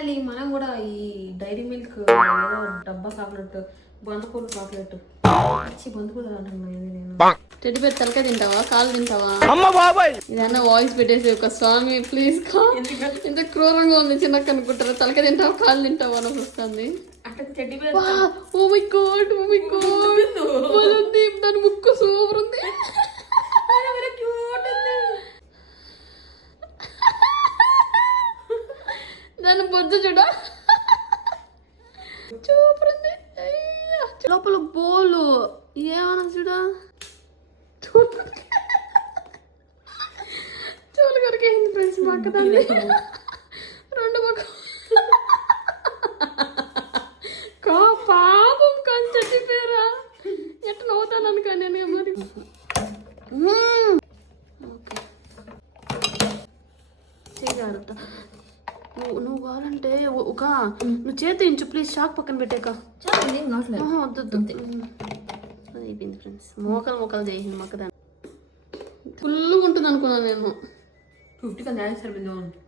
Finally మనం కూడా ఈ డైరీ మిల్క్ డబ్బా చాక్లెట్ బందపూలు చాక్లెట్ బందపూలు అంటున్నాను నేను. టెడ్డీ బేర్ తలకాయ తింటావా కాలు తింటావా? ఇదన్నా వాయిస్ పెట్టేసి ఒక స్వామి ప్లీజ్ కా ఇంత క్రూరంగా ఉంది చిన్నక్క అనుకుంటారా? తలకాయ తింటావా కాలు తింటావా అని వస్తుంది. Oh my God oh my God బాగుంది. దాని ముక్కు సూపర్ ఉంది. దాని బొద్దు చూడ సూపర్ ఉంది. లోపల బోలు ఏమన్నా చూడా చూలు కొరికేసింది ఫ్రెండ్స్. మా అక్క దాన్ని రెండు పక్క పాపం కంచెట్టి పేరా ఎట్లా నవ్వుతాను అనుకో నేను మరి. చేయగలుగుతా నువ్వు కావాలంటే ఒక నువ్వు చేతి ఇంచు ప్లీజ్ షాక్ పక్కన పెట్టాక వద్దు. అది అయిపోయింది ఫ్రెండ్స్. మోకలు చేసింది మొక్క దాన్ని ఫుల్గా ఉంటుంది అనుకున్నాను నేను. 50 సరిపోయింది.